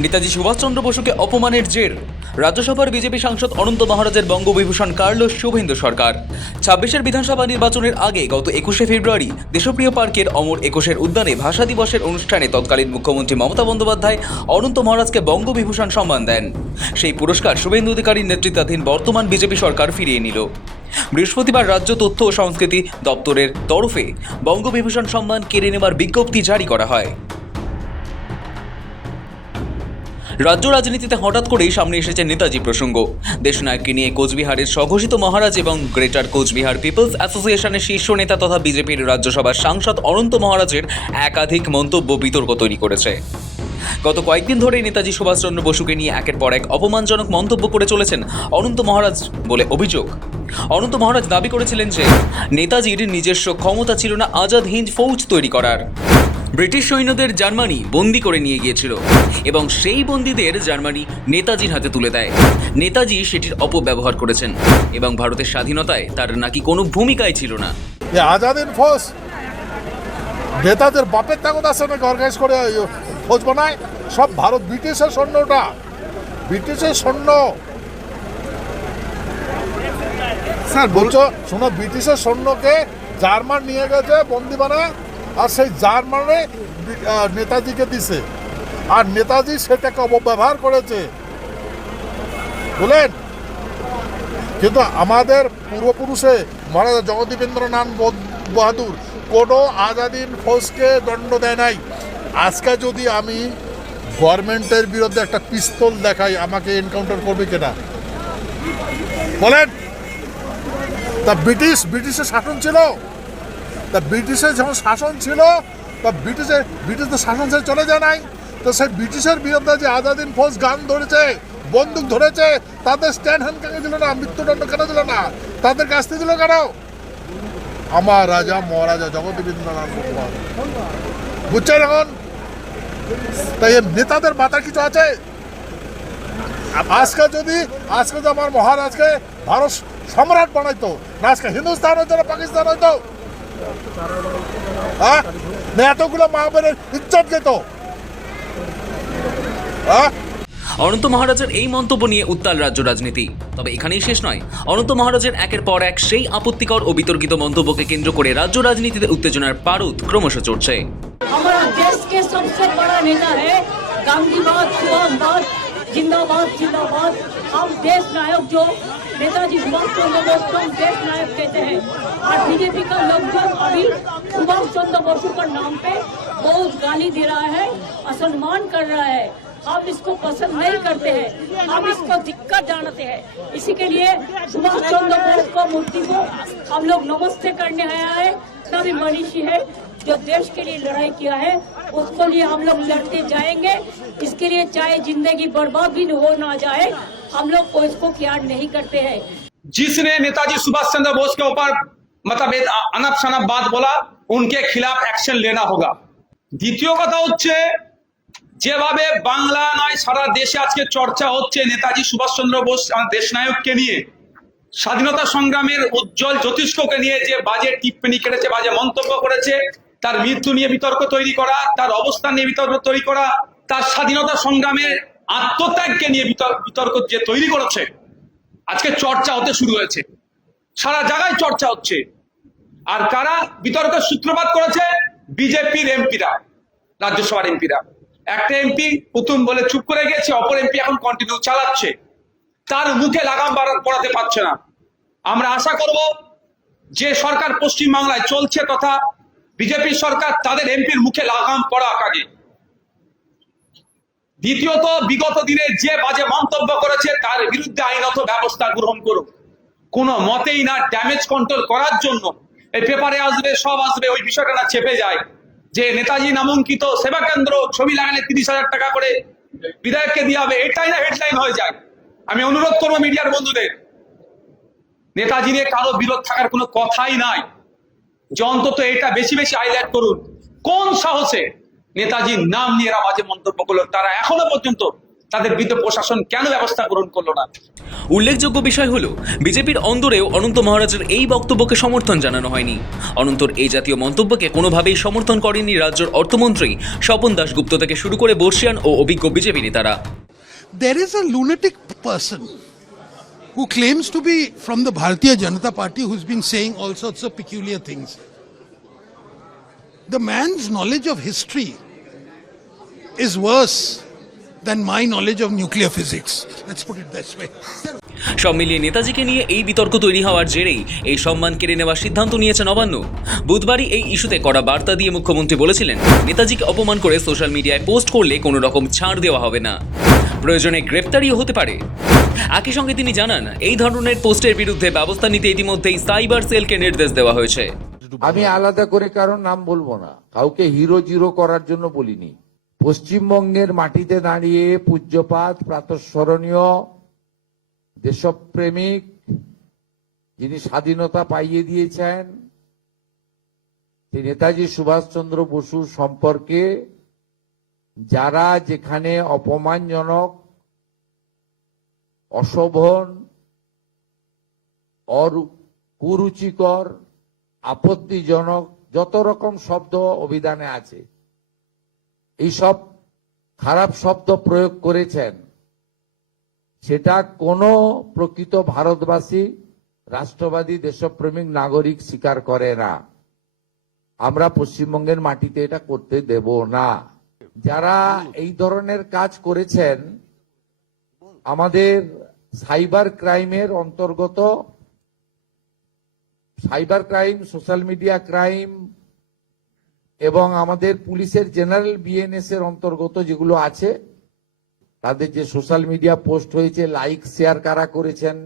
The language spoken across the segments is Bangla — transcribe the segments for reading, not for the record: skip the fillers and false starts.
নেতাজি সুভাষচন্দ্র বসুকে অপমানের জের রাজ্যসভার বিজেপি সাংসদ অনন্ত মহারাজের বঙ্গবিভূষণ কার্লোস শুভেন্দু সরকার ২৬-এর বিধানসভা নির্বাচনের আগে গত ২১শে ফেব্রুয়ারি দেশপ্রিয় পার্কের অমর একুশের উদ্যানে ভাষা দিবসের অনুষ্ঠানে তৎকালীন মুখ্যমন্ত্রী মমতা বন্দ্যোপাধ্যায় অনন্ত মহারাজকে বঙ্গবিভূষণ সম্মান দেন। সেই পুরস্কার শুভেন্দু অধিকারীর নেতৃত্বাধীন বর্তমান বিজেপি সরকার ফিরিয়ে নিল। বৃহস্পতিবার রাজ্য তথ্য ও সংস্কৃতি দপ্তরের তরফে বঙ্গবিভূষণ সম্মান কেড়ে নেওয়ার বিজ্ঞপ্তি জারি করা হয়। রাজ্য রাজনীতিতে হঠাৎ করেই সামনে এসেছে নেতাজি প্রসঙ্গ। দেশনায়ককে নিয়ে কোচবিহারের স্বঘোষিত মহারাজ এবং গ্রেটার কোচবিহার পিপলস অ্যাসোসিয়েশনের শীর্ষ নেতা তথা বিজেপির রাজ্যসভার সাংসদ অনন্ত মহারাজের একাধিক মন্তব্য বিতর্ক তৈরি করেছে। গত কয়েকদিন ধরে নেতাজি সুভাষচন্দ্র বসুকে নিয়ে একের পর এক অপমানজনক মন্তব্য করে চলেছেন অনন্ত মহারাজ বলে অভিযোগ। অনন্ত মহারাজ দাবি করেছিলেন যে নেতাজির নিজস্ব ক্ষমতা ছিল না আজাদ হিন্দ ফৌজ তৈরি করার। ব্রিটিশ সৈন্যদের জার্মানি বন্দি করে নিয়ে গিয়েছিল এবং সেই বন্দীদের জার্মানি নেতাজির হাতে তুলে দেয়। নেতাজি সেটির অপব্যবহার করেছেন এবং ভারতের স্বাধীনতায় তার নাকি কোনো ভূমিকাই ছিল না। আজাদিন ফৌজ নেতাদের বাপের তাগত আছে নাকি অর্গানাইজ করে ফৌজ বানায়? সব ভারত ব্রিটিশের সৈন্য, ওটা ব্রিটিশের সৈন্য। স্যার বলছো শোনো, ব্রিটিশের সৈন্যকে জার্মান নিয়ে গেছে বন্দি বানায়, আর সেই জার্মানে নেতাজিকে দিছে, আর নেতাজি সেটাকে অপব্যবহার করেছে বলেন। কিন্তু আমাদের পূর্বপুরুষে মহারাজা জগদীবেন্দ্রনাথ বাহাদুর কোনো আজাদিন ফৌজকে দণ্ড দেয় নাই। আজকে যদি আমি গভর্নমেন্টের বিরুদ্ধে একটা পিস্তল দেখাই, আমাকে এনকাউন্টার করবে কিনা বলেন? তা ব্রিটিশের শাসন ছিল, তা ব্রিটিশের যখন শাসন ছিল তা ব্রিটিশদের শাসন ছেড়ে চলে যায় নাই। তো সেই ব্রিটিশের বিরুদ্ধে যে আজাদিন ফৌজ গান ধরেছে, বন্দুক ধরেছে, তাদের স্ট্যান্ড হ্যান্ড কেন দিল না? মৃত্যুদণ্ড কেন দিল না? তাদের কাছে দিল কেন? আমার রাজা মহারাজা জগদীবেন্দ্রনাথ বুঝছেন এখন? তাই নেতাদের মাথার কিছু আছে? আজকে যদি আমার মহারাজকে ভারত সম্রাট বানাইতো না, আজকে হিন্দুস্তান হইতো না পাকিস্তান হইতো? হ্যাঁ, না এতগুলো মা বোনের ইজ্জত যেত? হ্যাঁ। অনন্ত মহারাজের এই মন্তব্য নিয়ে উত্তাল রাজ্য রাজনীতি। তবে এখানেই শেষ নয়। অনন্ত মহারাজের একের পর এক সেই আপত্তিকর ও বিতর্কিত মন্তব্যকে কেন্দ্র করে রাজ্য রাজনীতিতে উত্তেজনার পারদ ক্রমশ চড়ছে। हमारा देश के सबसे बड़ा नेता है गांधीवाद, सुभाषवाद, जिंदाबाद जिंदाबाद। हम देश नायक जो नेताजी सुभाष चंद्र बोस को हम देश नायक कहते हैं, और बीजेपी का लोग जो अभी सुभाष चंद्र बोस का नाम पे बहुत गाली दे रहा है, असम्मान कर रहा है। हम इसको पसंद नहीं करते हैं, हम इसको दिक्कत जानते हैं। इसी के लिए सुभाष चंद्र बोस को मूर्ति को हम लोग नमस्ते करने आया है। सभी मनीषी है जो देश के लिए लड़ाई किया है, उसको लिए हम लोग लड़ते जाएंगे। इसके लिए चाहे जिंदगी बर्बाद भी हो ना जाए, हम लोग को इसको याद नहीं करते हैं। जिसने नेताजी सुभाष चंद्र बोस के ऊपर मतलब अनप शनप बात बोला, उनके खिलाफ एक्शन लेना होगा। द्वितीय কথা হচ্ছে, যেভাবে বাংলা নয় সারা দেশে আজকে চর্চা হচ্ছে নেতাজি সুভাষচন্দ্র বোস দেশ নায়ককে নিয়ে, স্বাধীনতা সংগ্রামের উজ্জ্বল জ্যোতিষ্ককে নিয়ে যে বাজে টিপ্পনি করেছে, বাজে মন্তব্য করেছে, তার মৃত্যু নিয়ে বিতর্ক তৈরি করা, তার অবস্থান নিয়ে বিতর্ক তৈরি করা, তার স্বাধীনতা সংগ্রামের আত্মত্যাগকে নিয়ে বিতর্ক যে তৈরি করেছে, আজকে চর্চা হতে শুরু হয়েছে, সারা জায়গায় চর্চা হচ্ছে। আর কারা বিতর্কের সূত্রপাত করেছে? বিজেপির এমপিরা, রাজ্যসভার এমপিরা। একটা এমপি প্রথম বলে চুপ করে গেছে, অপর এমপি এখন কন্টিনিউ চালাচ্ছে, তার মুখে লাগাম পড়াতে পারছে না। আমরা আশা করব যে সরকার পশ্চিমবাংলায় চলছে তথা বিজেপি সরকার, তাদের এমপির মুখে লাগাম পড়া আগে। দ্বিতীয়ত, বিগত দিনে যে বাজে মন্তব্য করেছে তার বিরুদ্ধে আইনত ব্যবস্থা গ্রহণ করুক। কোনো মতেই না ড্যামেজ কন্ট্রোল করার জন্য এই পেপারে আসবে, সব আসবে, ওই বিষয়টা না চেপে যায় যে নেতাজি নামাঙ্কিত সেবা কেন্দ্র ছবি লাগালে 30,000 টাকা করে বিধায়ককে দিয়ে হবে, এটাই না হেডলাইন হয়ে যায়। আমি অনুরোধ করবো মিডিয়ার বন্ধুদের, নেতাজি নিয়ে কারো বিরোধ থাকার কোনো কথাই নাই, যে অন্তত এটা বেশি বেশি হাইলাইট করুন। কোন সাহসে নেতাজির নাম নিয়ে এরা বাজে মন্তব্য করলো? তারা এখনো পর্যন্ত তাদের বিরুদ্ধে প্রশাসন কেন ব্যবস্থা গ্রহণ করলো না? উল্লেখযোগ্য বিষয় হলো বিজেপির অন্দরেও অনন্ত মহারাজের এই বক্তব্যকে সমর্থন জানানো হয়নি। অনন্তর এই জাতীয় মন্তব্যকে কোনোভাবেই সমর্থন করেনি রাজ্যের অর্থমন্ত্রী স্বপন দাশগুপ্ত থেকে শুরু করে বর্ষিয়ান ও অভিজ্ঞ বিজেপি নেতারা। There is a lunatic person who claims to be from the Bharatiya Janata Party who's been saying all sorts of peculiar things. The man's knowledge of history is worse than my knowledge of nuclear physics. Let's put it this way. সব মিলিয়ে নেতাজিকে নিয়ে এই বিতর্ক তৈরি হওয়ার জেরেই এই সম্মান কেড়ে নেওয়ার সিদ্ধান্ত নিয়েছে নবান্ন। বুধবারই এই ইস্যুতে কড়া বার্তা দিয়ে মুখ্যমন্ত্রী বলেছিলেন, নেতাজিকে অপমান করে সোশ্যাল মিডিয়ায় পোস্ট করলে কোনো রকম ছাড় দেওয়া হবে না, প্রয়োজনে গ্রেফতারিও হতে পারে। একই সঙ্গে তিনি জানান, এই ধরনের পোস্টের বিরুদ্ধে ব্যবস্থা নিতে ইতিমধ্যেই সাইবার সেলকে নির্দেশ দেওয়া হয়েছে। আমি আলাদা করে কারণ নাম বলবো না, কাউকে হিরো জিরো করার জন্য বলিনি। পশ্চিমবঙ্গের মাটিতে দাঁড়িয়ে পূজ্যপাত প্রাতঃস্মরণীয় দেশপ্রেমিক, যিনি স্বাধীনতা পাইয়ে দিয়েছেন, নেতাজি সুভাষচন্দ্র বসু সম্পর্কে যারা যেখানে অপমানজনক, অশোভন, কুরুচিকর, আপত্তিজনক যত রকম শব্দ অভিধানে আছে, এইসব খারাপ শব্দ প্রয়োগ করেছেন, সেটা কোনো প্রকৃত ভারতবাসী, রাষ্ট্রবাদী, দেশপ্রেমিক নাগরিক স্বীকার করে না। আমরা পশ্চিমবঙ্গের মাটিতে এটা করতে দেব না। যারা এই ধরনের কাজ করেছেন, আমাদের সাইবার ক্রাইমের অন্তর্গত, cyber crime, social media crime এবং আমাদের পুলিশের জেনারেল বিএনএস এর অন্তর্গত যেগুলো আছে, তাদের যে সোশ্যাল মিডিয়া পোস্ট হয়েছে, লাইক শেয়ার কারা করেছেন,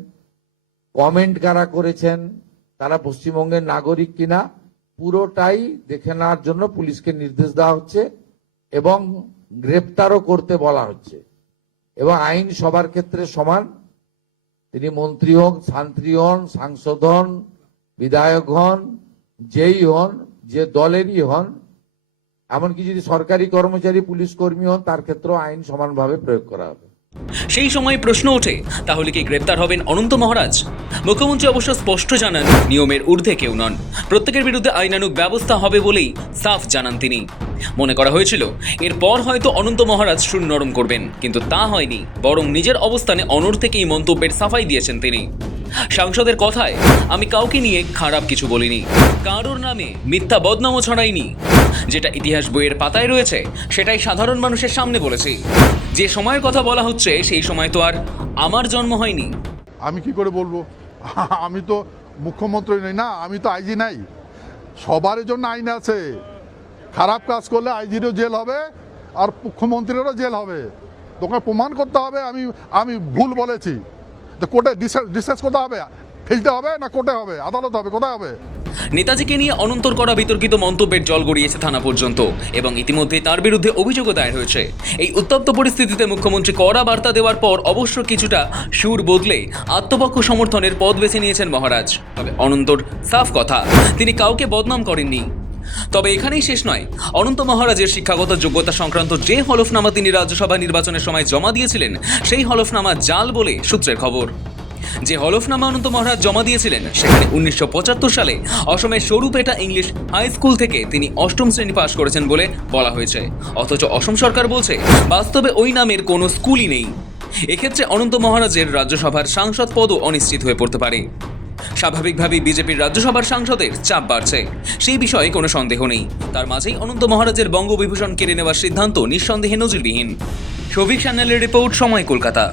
কমেন্ট কারা করেছেন, তারা পশ্চিমবঙ্গের নাগরিক কিনা, পুরোটাই দেখে নেওয়ার জন্য পুলিশকে নির্দেশ দেওয়া হচ্ছে এবং গ্রেপ্তারও করতে বলা হচ্ছে। এবং আইন সবার ক্ষেত্রে সমান, তিনি মন্ত্রী হন, শান্ত্রী হন, সাংসদ হন, বিধায়ক হন, যেই হন, যে দলেরই হন, এমনকি যদি সরকারি কর্মচারী, পুলিশ কর্মী হন, তার ক্ষেত্রেও আইন সমানভাবে প্রয়োগ করা হবে। সেই সময় প্রশ্ন ওঠে, তাহলে কি গ্রেপ্তার হবেন অনন্ত মহারাজ? মুখ্যমন্ত্রী অবশ্য স্পষ্ট জানান, নিয়মের ঊর্ধ্বে কেউ নন, প্রত্যেকের বিরুদ্ধে আইনানুগ ব্যবস্থা হবে বলেই সাফ জানান তিনি। মনে করা হয়েছিল এরপর হয়তো অনন্ত মহারাজ সুর নরম করবেন, কিন্তু তা হয়নি, বরং নিজের অবস্থানে অনড় থেকেই মন্তব্যের সাফাই দিয়েছেন তিনি। সাংসদের কথায়, আমি কাউকে নিয়ে খারাপ কিছু বলিনি, কারোর নামে মিথ্যা বদনামও ছড়াইনি, যেটা ইতিহাস বইয়ের পাতায় রয়েছে সেটাই সাধারণ মানুষের সামনে বলেছি। যে সময়ের কথা বলা হচ্ছে সেই সময় তো আর আমার জন্ম হয়নি। আমি কি করে বলবো? আমি তো মুখ্যমন্ত্রী নই না, আমি তো আইজি নাই। সবার জন্য আইন আছে, খারাপ কাজ করলে আইজিরও জেল হবে আর মুখ্যমন্ত্রীরও জেল হবে। তোকে প্রমাণ করতে হবে আমি ভুল বলেছি, তো কোর্টে ডিসকাস করতে হবে, ফেলতে হবে না কোর্টে হবে, আদালত হবে, কোথায় হবে? নেতাজিকে নিয়ে অনন্তর করা বিতর্কিত মন্তব্যের জল গড়িয়েছে থানা পর্যন্ত এবং ইতিমধ্যে তার বিরুদ্ধে অভিযোগও দায়ের হয়েছে। এই উত্তপ্ত পরিস্থিতিতে মুখ্যমন্ত্রী কড়া বার্তা দেওয়ার পর অবশ্য কিছুটা সুর বদলে আত্মপক্ষ সমর্থনের পথ বেছে নিয়েছেন মহারাজ। তবে অনন্তর সাফ কথা, তিনি কাউকে বদনাম করেননি। তবে এখানেই শেষ নয়, অনন্ত মহারাজের শিক্ষাগত যোগ্যতা সংক্রান্ত যে হলফনামা তিনি রাজ্যসভা নির্বাচনের সময় জমা দিয়েছিলেন, সেই হলফনামা জাল বলে সূত্রের খবর। যে হলফনামা অনন্ত মহারাজ জমা দিয়েছিলেন, সেখানে 1975 সালে অসমের সরুপেটা ইংলিশ হাই স্কুল থেকে তিনি 8ম শ্রেণী পাশ করেছেন বলে বলা হয়েছে। অথচ অসম সরকার বলছে বাস্তবে ওই নামের কোনো স্কুলই নেই। এক্ষেত্রে অনন্ত মহারাজের রাজ্যসভার সাংসদ পদও অনিশ্চিত হয়ে পড়তে পারে। স্বাভাবিকভাবেই বিজেপির রাজ্যসভার সাংসদের চাপ বাড়ছে, সেই বিষয়ে কোনো সন্দেহ নেই। তার মাঝেই অনন্ত মহারাজের বঙ্গবিভূষণ কেড়ে নেওয়ার সিদ্ধান্ত নিঃসন্দেহে নজিরবিহীন। শফিক সান্যালের রিপোর্ট, সময়, কলকাতা।